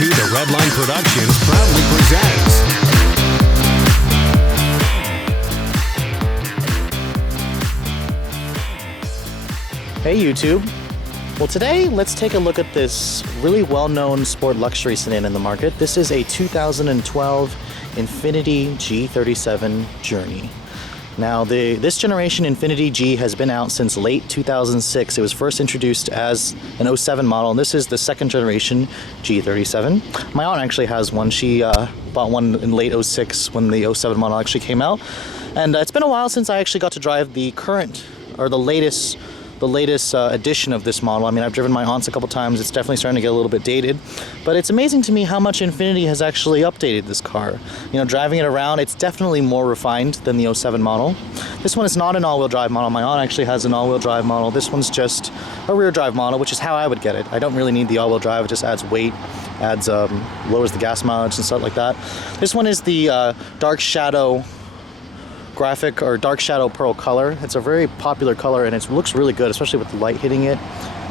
to the Redline Productions proudly presents. Hey YouTube. Well, today let's take a look at this really well-known sport luxury sedan in the market. This is a 2012 Infiniti G37 Journey. Now, this generation Infiniti G has been out since late 2006. It was first introduced as an 07 model, and this is the second generation G37. My aunt actually has one. She bought one in late 06 when the 07 model actually came out. And it's been a while since I actually got to drive the current, or the latest edition of this model. I mean, I've driven my aunt's a couple times. It's definitely starting to get a little bit dated, but it's amazing to me how much Infiniti has actually updated this car. You know, driving it around, it's definitely more refined than the 07 model. This one is not an all-wheel drive model. My aunt actually has an all-wheel drive model. This one's just a rear drive model, which is how I would get it. I don't really need the all-wheel drive. It just adds weight, lowers the gas mileage and stuff like that. This one is the dark shadow graphic, or dark shadow pearl color. It's a very popular color and it looks really good, especially with the light hitting it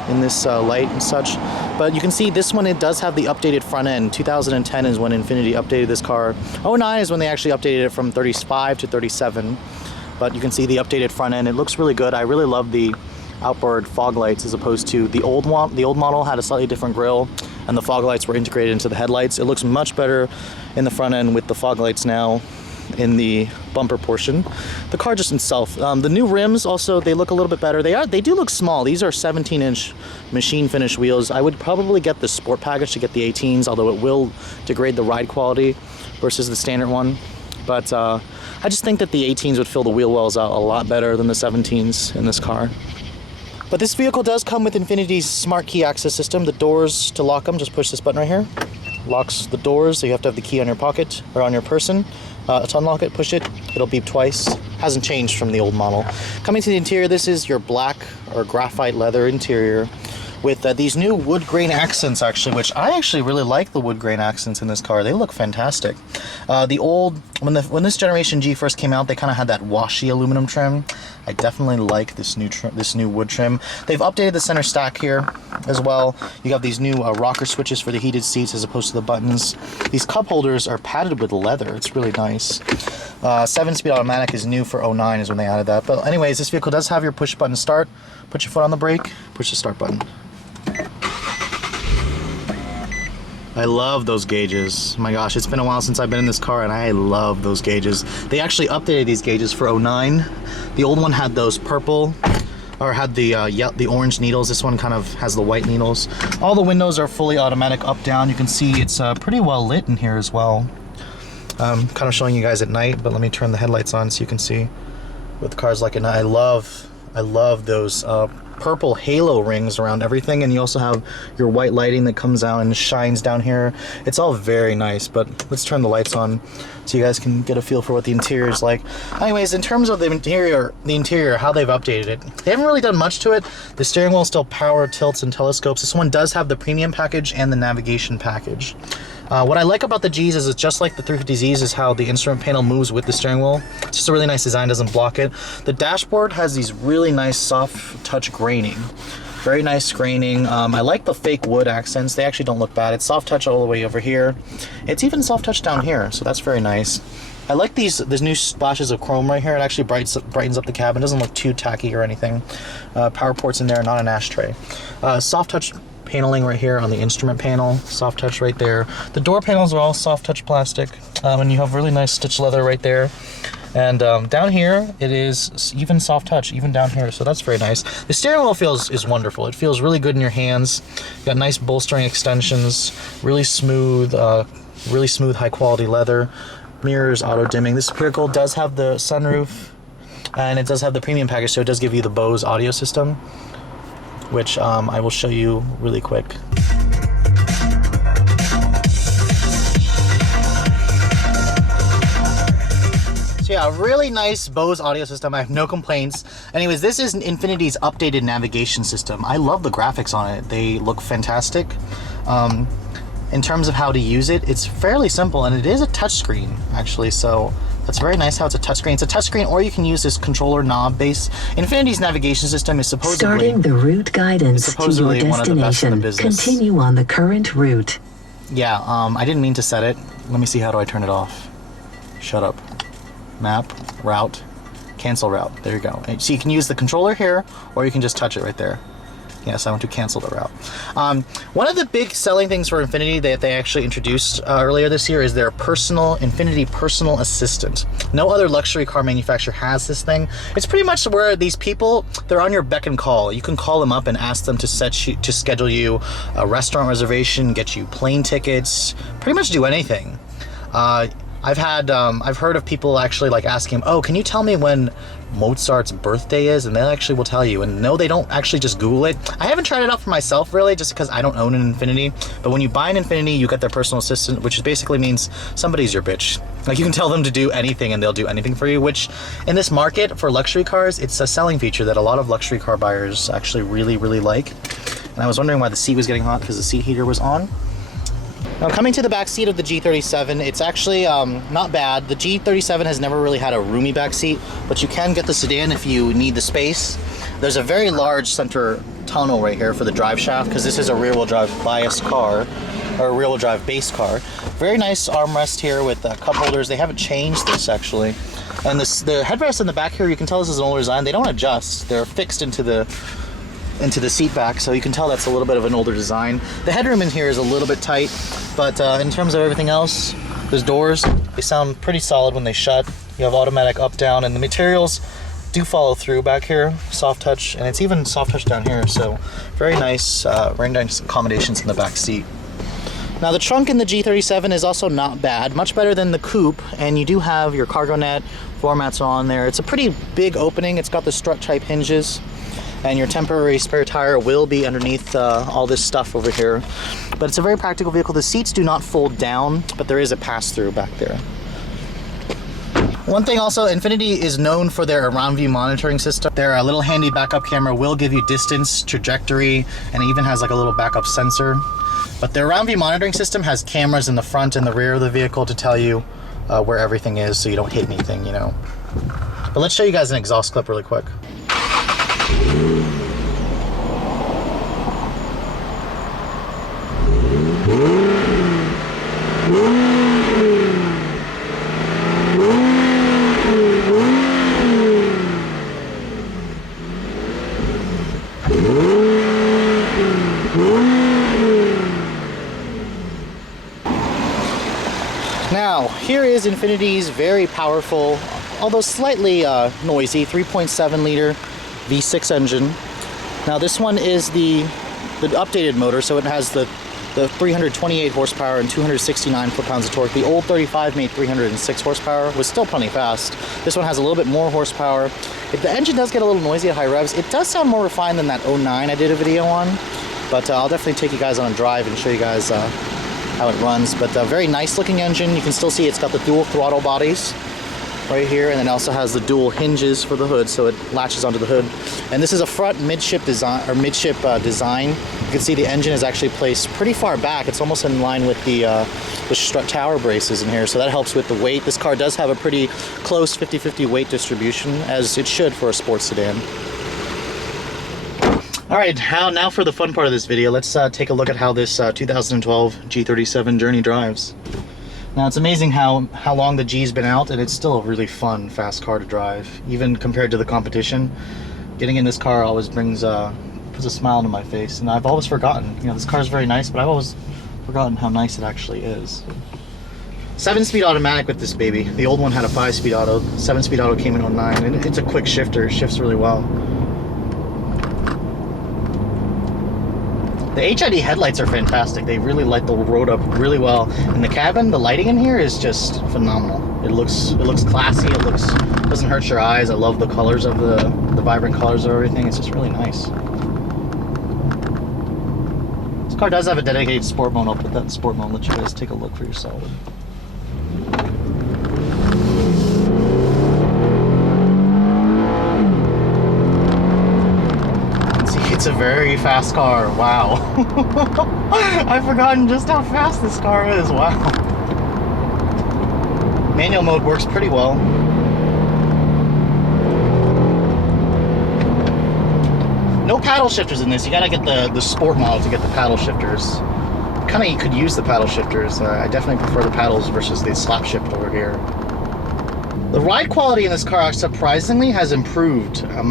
in this light and such. But you can see this one, it does have the updated front end. 2010 is when Infiniti updated this car. 09 is when they actually updated it from 35 to 37. But you can see the updated front end. It looks really good. I really love the outboard fog lights as opposed to the old one. The old model had a slightly different grille and the fog lights were integrated into the headlights. It looks much better in the front end with the fog lights now in the bumper portion. The car just itself, the new rims also, they look a little bit better. They do look small. These are 17-inch machine finish wheels. I would probably get the sport package to get the 18s, although it will degrade the ride quality versus the standard one. But I just think that the 18s would fill the wheel wells out a lot better than the 17s in this car. But this vehicle does come with Infiniti's smart key access system. The doors, to lock them, just push this button right here. Locks the doors, so you have to have the key on your pocket or on your person. To unlock it, push it, it'll beep twice. Hasn't changed from the old model. Coming to the interior, this is your black or graphite leather interior with these new wood grain accents, actually, which I actually really like the wood grain accents in this car. They look fantastic. When this generation G first came out, they kind of had that washy aluminum trim. I definitely like this new wood trim. They've updated the center stack here as well. You have these new rocker switches for the heated seats as opposed to the buttons. These cup holders are padded with leather. It's really nice. 7-speed automatic is new for 09 is when they added that. But anyways, this vehicle does have your push button start. Put your foot on the brake, push the start button. I love those gauges. Oh my gosh, it's been a while since I've been in this car and I love those gauges. They actually updated these gauges for 09. The old one had those purple, or had the orange needles. This one kind of has the white needles. All the windows are fully automatic up, down. You can see it's pretty well lit in here as well. Kind of showing you guys at night, but let me turn the headlights on so you can see what the car's like at night. I love those purple halo rings around everything, and you also have your white lighting that comes out and shines down here. It's all very nice, but let's turn the lights on so you guys can get a feel for what the interior is like. Anyways, in terms of the interior, how they've updated it, they haven't really done much to it. The steering wheel is still power, tilts, and telescopes. This one does have the premium package and the navigation package. What I like about the G's is it's just like the 350Z's is how the instrument panel moves with the steering wheel. It's just a really nice design, doesn't block it. The dashboard has these really nice soft touch graining. Very nice graining. I like the fake wood accents. They actually don't look bad. It's soft touch all the way over here. It's even soft touch down here, so that's very nice. I like these new splashes of chrome right here. It actually brightens up the cabin. It doesn't look too tacky or anything. Power ports in there, not an ashtray. Soft touch paneling right here on the instrument panel, soft touch right there. The door panels are all soft touch plastic, and you have really nice stitched leather right there. And down here, it is even soft touch, even down here, so that's very nice. The steering wheel is wonderful. It feels really good in your hands. You got nice bolstering extensions, really smooth high quality leather. Mirrors, auto dimming. This vehicle does have the sunroof, and it does have the premium package, so it does give you the Bose audio system, which I will show you really quick. So yeah, really nice Bose audio system. I have no complaints. Anyways, this is Infiniti's updated navigation system. I love the graphics on it. They look fantastic. In terms of how to use it, it's fairly simple, and it is a touchscreen actually, so that's very nice how it's a touchscreen. It's a touchscreen, or you can use this controller knob base. Infiniti's navigation system is supposedly starting the route guidance to your destination. Continue on the current route. Yeah, I didn't mean to set it. Let me see, how do I turn it off? Shut up. Map, route, cancel route. There you go. And so you can use the controller here, or you can just touch it right there. Yes, I want to cancel the route. One of the big selling things for Infiniti that they actually introduced earlier this year is their Infiniti Personal Assistant. No other luxury car manufacturer has this thing. It's pretty much where these people, they're on your beck and call. You can call them up and ask them to schedule you a restaurant reservation, get you plane tickets, pretty much do anything. I've heard of people actually like asking him, oh, can you tell me when Mozart's birthday is? And they actually will tell you. And no, they don't actually just Google it. I haven't tried it out for myself really, just because I don't own an Infiniti. But when you buy an Infiniti, you get their personal assistant, which basically means somebody's your bitch. Like, you can tell them to do anything and they'll do anything for you, which in this market for luxury cars, it's a selling feature that a lot of luxury car buyers actually really, really like. And I was wondering why the seat was getting hot, because the seat heater was on. Now, coming to the back seat of the G37, it's actually not bad. The G37 has never really had a roomy back seat, but you can get the sedan if you need the space. There's a very large center tunnel right here for the drive shaft, because this is a rear-wheel drive biased car, or a rear-wheel drive base car. Very nice armrest here with cup holders. They haven't changed this actually. And the headrest in the back here, you can tell this is an older design. They don't adjust. They're fixed into the seat back, so you can tell that's a little bit of an older design. The headroom in here is a little bit tight, but in terms of everything else, those doors, they sound pretty solid when they shut. You have automatic up, down, and the materials do follow through back here, soft touch, and it's even soft touch down here, so very nice accommodations in the back seat. Now, the trunk in the G37 is also not bad, much better than the coupe, and you do have your cargo net, floor mats are on there. It's a pretty big opening. It's got the strut type hinges, and your temporary spare tire will be underneath all this stuff over here. But it's a very practical vehicle. The seats do not fold down, but there is a pass-through back there. One thing also, Infiniti is known for their around view monitoring system. Their little handy backup camera will give you distance, trajectory, and it even has like a little backup sensor. But their around view monitoring system has cameras in the front and the rear of the vehicle to tell you where everything is, so you don't hit anything, you know. But let's show you guys an exhaust clip really quick. Now, here is Infiniti's very powerful, although slightly noisy, 3.7 liter V6 engine. Now, this one is the updated motor, so it has the 328 horsepower and 269 foot-pounds of torque. The old 35 made 306 horsepower, was still plenty fast. This one has a little bit more horsepower. If the engine does get a little noisy at high revs, it does sound more refined than that 09 I did a video on. But I'll definitely take you guys on a drive and show you guys how it runs. But a very nice looking engine. You can still see it's got the dual throttle bodies right here, and then it also has the dual hinges for the hood, so it latches onto the hood. And this is a front midship design, or midship design. You can see the engine is actually placed pretty far back. It's almost in line with the strut tower braces in here, so that helps with the weight. This car does have a pretty close 50-50 weight distribution, as it should for a sports sedan. All right, now for the fun part of this video. Let's take a look at how this 2012 G37 Journey drives. Now, it's amazing how long the G's been out, and it's still a really fun, fast car to drive, even compared to the competition. Getting in this car always puts a smile on my face, and I've always forgotten. You know, this car is very nice, but I've always forgotten how nice it actually is. 7-speed automatic with this baby. The old one had a 5-speed auto. 7-speed auto came in 09, and it's a quick shifter. It shifts really well. The HID headlights are fantastic. They really light the road up really well. In the cabin, the lighting in here is just phenomenal. It looks classy. It doesn't hurt your eyes. I love the colors of the vibrant colors of everything. It's just really nice. This car does have a dedicated sport mode. I'll put that in sport mode and let you guys take a look for yourself. It's a very fast car. Wow. I've forgotten just how fast this car is. Wow. Manual mode works pretty well. No paddle shifters in this. You gotta get the sport model to get the paddle shifters. kind of could use the paddle shifters. I definitely prefer the paddles versus the slap shift over here. The ride quality in this car surprisingly has improved a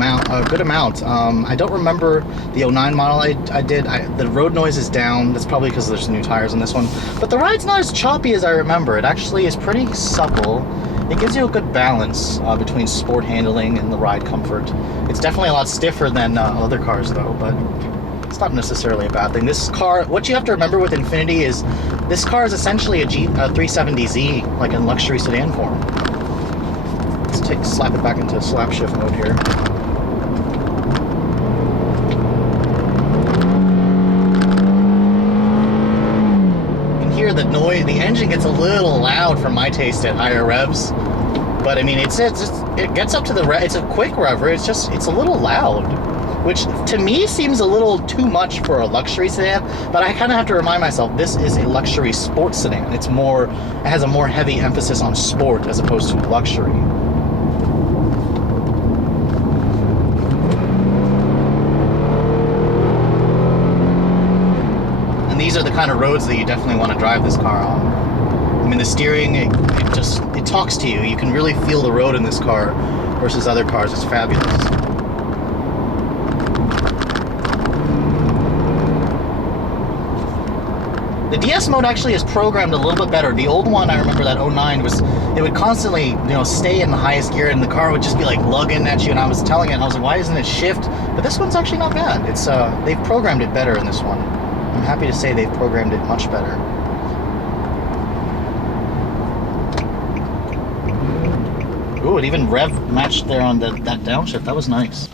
good amount. I don't remember the 09 model I did. The road noise is down. That's probably because there's new tires in this one. But the ride's not as choppy as I remember. It actually is pretty supple. It gives you a good balance between sport handling and the ride comfort. It's definitely a lot stiffer than other cars though, but it's not necessarily a bad thing. This car, what you have to remember with Infiniti is this car is essentially a G37Z, like in luxury sedan form. Slap it back into slap shift mode here. You can hear the noise. The engine gets a little loud for my taste at higher revs, but I mean it gets up to the it's a quick rever. It's a little loud, which to me seems a little too much for a luxury sedan. But I kind of have to remind myself this is a luxury sports sedan. It has a more heavy emphasis on sport as opposed to luxury. These are the kind of roads that you definitely want to drive this car on. I mean, the steering, it talks to you. You can really feel the road in this car versus other cars. It's fabulous. The DS mode actually is programmed a little bit better. The old one, I remember that 09 it would constantly, stay in the highest gear and the car would just be like lugging at you, and I was telling it, and I was like, why isn't it shift? But this one's actually not bad. They've programmed it better in this one. I'm happy to say they've programmed it much better. Ooh, it even rev matched there on that downshift. That was nice.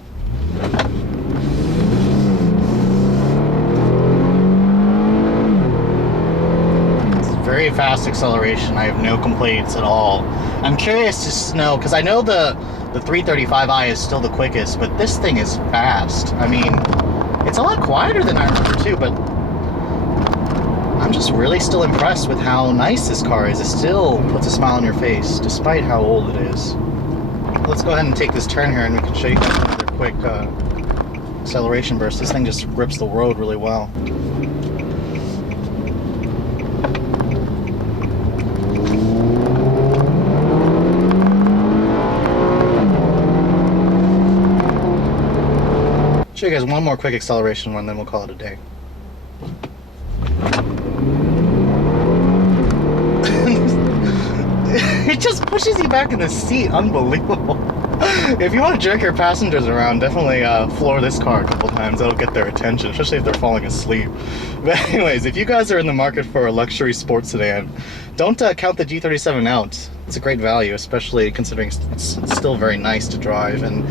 It's very fast acceleration. I have no complaints at all. I'm curious to know, because I know the 335i is still the quickest, but this thing is fast. I mean, it's a lot quieter than I remember too, but I'm just really still impressed with how nice this car is. It still puts a smile on your face, despite how old it is. Let's go ahead and take this turn here and we can show you guys another quick acceleration burst. This thing just grips the road really well. Show you guys one more quick acceleration one, then we'll call it a day. It just pushes you back in the seat. Unbelievable. If you want to jerk your passengers around, definitely floor this car a couple times. That'll get their attention, especially if they're falling asleep. But anyways, if you guys are in the market for a luxury sports sedan, don't count the G37 out. It's a great value, especially considering it's still very nice to drive, and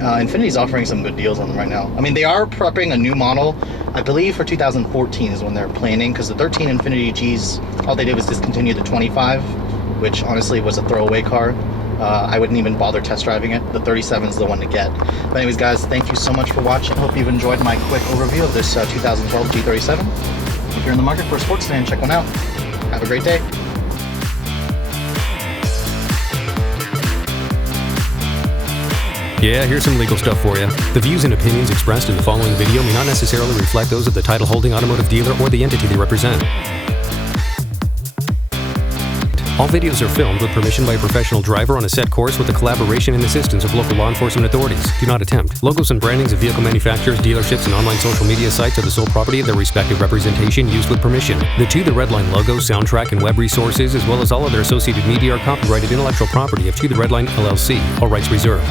Infiniti's offering some good deals on them right now. I mean, they are prepping a new model, I believe for 2014 is when they're planning, because the 13 Infiniti Gs, all they did was discontinue the 25, which honestly was a throwaway car. I wouldn't even bother test driving it. The 37 is the one to get. But anyways, guys, thank you so much for watching. Hope you've enjoyed my quick overview of this 2012 G37. If you're in the market for a sports sedan, check one out. Have a great day. Yeah, here's some legal stuff for you. The views and opinions expressed in the following video may not necessarily reflect those of the title holding automotive dealer or the entity they represent. All videos are filmed with permission by a professional driver on a set course with the collaboration and assistance of local law enforcement authorities. Do not attempt. Logos and brandings of vehicle manufacturers, dealerships, and online social media sites are the sole property of their respective representation used with permission. The Redline logo, soundtrack, and web resources, as well as all other associated media, are copyrighted intellectual property of The Redline LLC. All rights reserved.